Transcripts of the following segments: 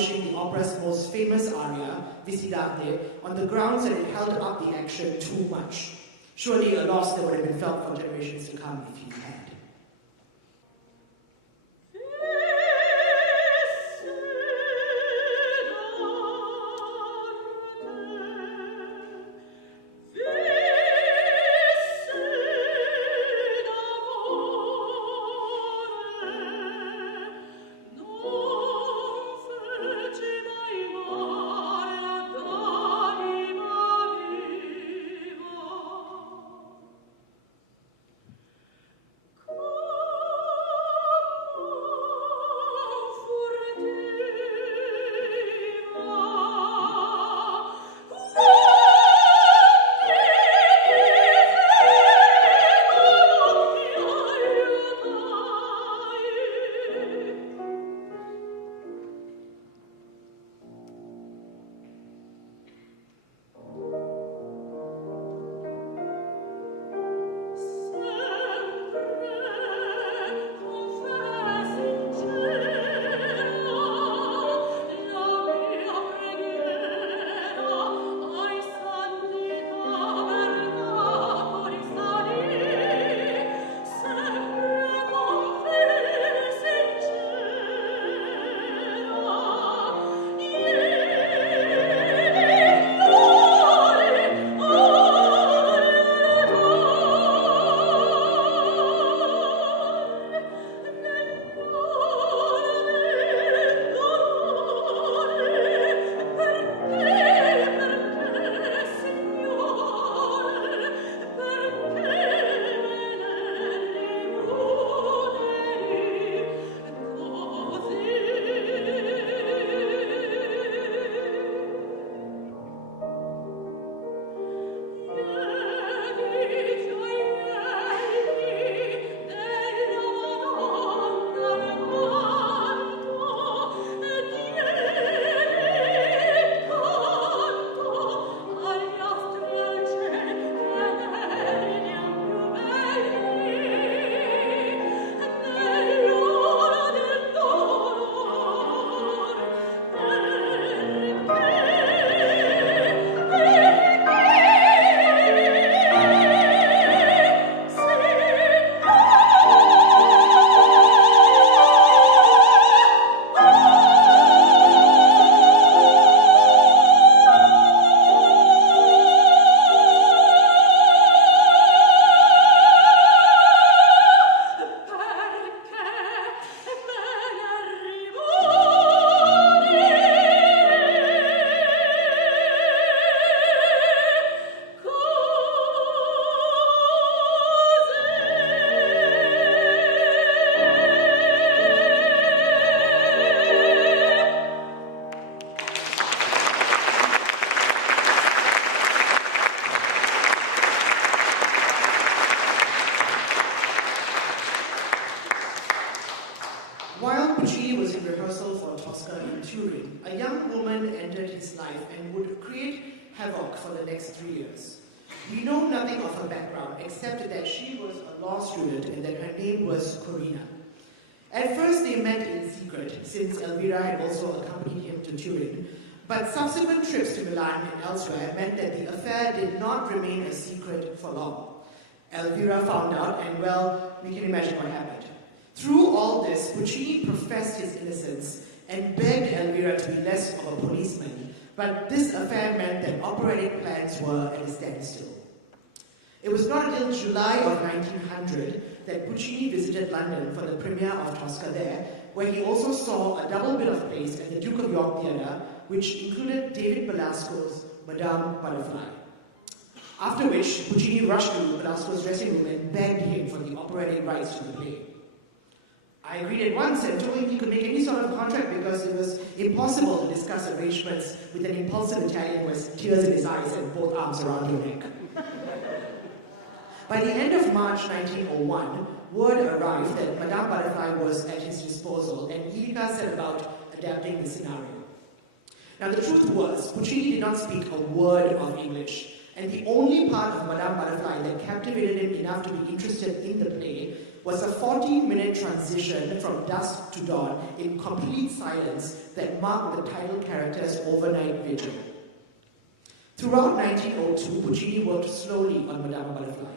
abolishing the opera's most famous aria, Visidarte, on the grounds that it held up the action too much. Surely a loss that would have been felt for generations to come if he had. While Puccini was in rehearsal for Tosca in Turin, a young woman entered his life and would create havoc for the next 3 years. We know nothing of her background except that she was a law student and that her name was Corina. At first they met in secret, since Elvira had also accompanied him to Turin, but subsequent trips to Milan and elsewhere meant that the affair did not remain a secret for long. Elvira found out, and well, we can imagine what happened. Through all this, Puccini professed his innocence and begged Elvira to be less of a policeman, but this affair meant that operatic plans were at a standstill. It was not until July of 1900 that Puccini visited London for the premiere of Tosca there, where he also saw a double bill of plays at the Duke of York Theatre, which included David Belasco's Madame Butterfly. After which, Puccini rushed to Belasco's dressing room and begged him for the operatic rights to the play. I agreed at once and told him he could make any sort of contract because it was impossible to discuss arrangements with an impulsive Italian with tears in his eyes and both arms around your neck. By the end of March 1901, word arrived that Madame Butterfly was at his disposal, and Ilica set about adapting the scenario. Now the truth was, Puccini did not speak a word of English, and the only part of Madame Butterfly that captivated him enough to be interested in the play was a 14-minute transition from dusk to dawn in complete silence that marked the title character's overnight vigil. Throughout 1902, Puccini worked slowly on Madama Butterfly.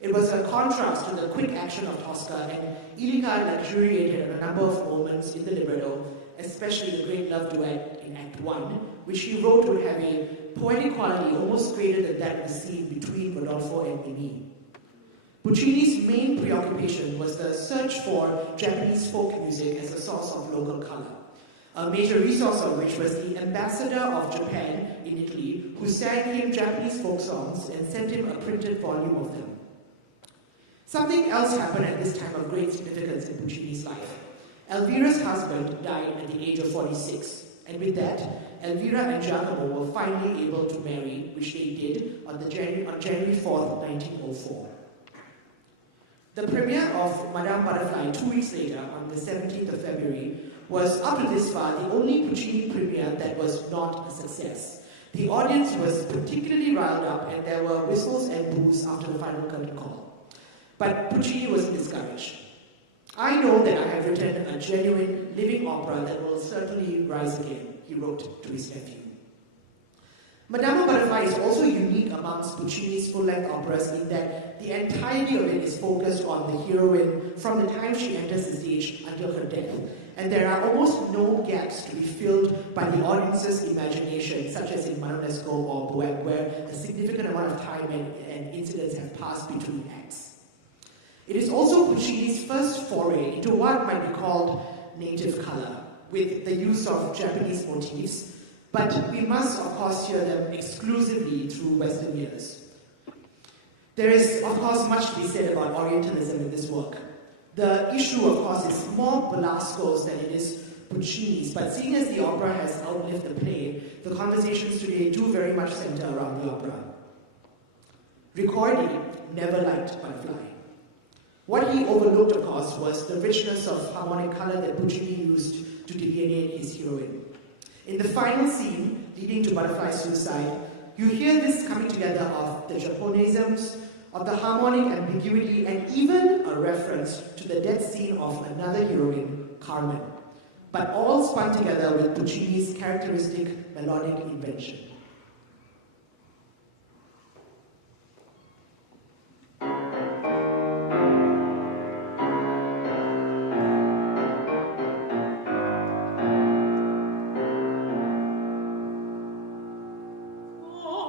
It was a contrast to the quick action of Tosca, and Illica luxuriated on a number of moments in the libretto, especially the great love duet in Act 1, which he wrote would have a poetic quality almost greater than that of the scene between Rodolfo and Mimi. Puccini's main preoccupation was the search for Japanese folk music as a source of local color, a major resource of which was the ambassador of Japan in Italy, who sang him Japanese folk songs and sent him a printed volume of them. Something else happened at this time of great significance in Puccini's life. Elvira's husband died at the age of 46, and with that, Elvira and Giacomo were finally able to marry, which they did on January 4th, 1904. The premiere of Madame Butterfly 2 weeks later, on the 17th of February, was up to this far the only Puccini premiere that was not a success. The audience was particularly riled up, and there were whistles and boos after the final curtain call. But Puccini wasn't discouraged. "I know that I have written a genuine, living opera that will certainly rise again," he wrote to his nephew. Madama Butterfly is also unique amongst Puccini's full-length operas in that the entirety of it is focused on the heroine from the time she enters the stage until her death, and there are almost no gaps to be filled by the audience's imagination, such as in Maronesco or Bohème, where a significant amount of time and incidents have passed between acts. It is also Puccini's first foray into what might be called native color, with the use of Japanese motifs, but we must, of course, hear them exclusively through Western ears. There is, of course, much to be said about Orientalism in this work. The issue, of course, is more Belasco's than it is Puccini's, but seeing as the opera has outlived the play, the conversations today do very much center around the opera. Ricordi never liked Butterfly. What he overlooked, of course, was the richness of harmonic color that Puccini used to delineate his heroine. In the final scene, leading to Butterfly's suicide, you hear this coming together of the Japonisms, of the harmonic ambiguity, and even a reference to the death scene of another heroine, Carmen, but all spun together with Puccini's characteristic melodic invention.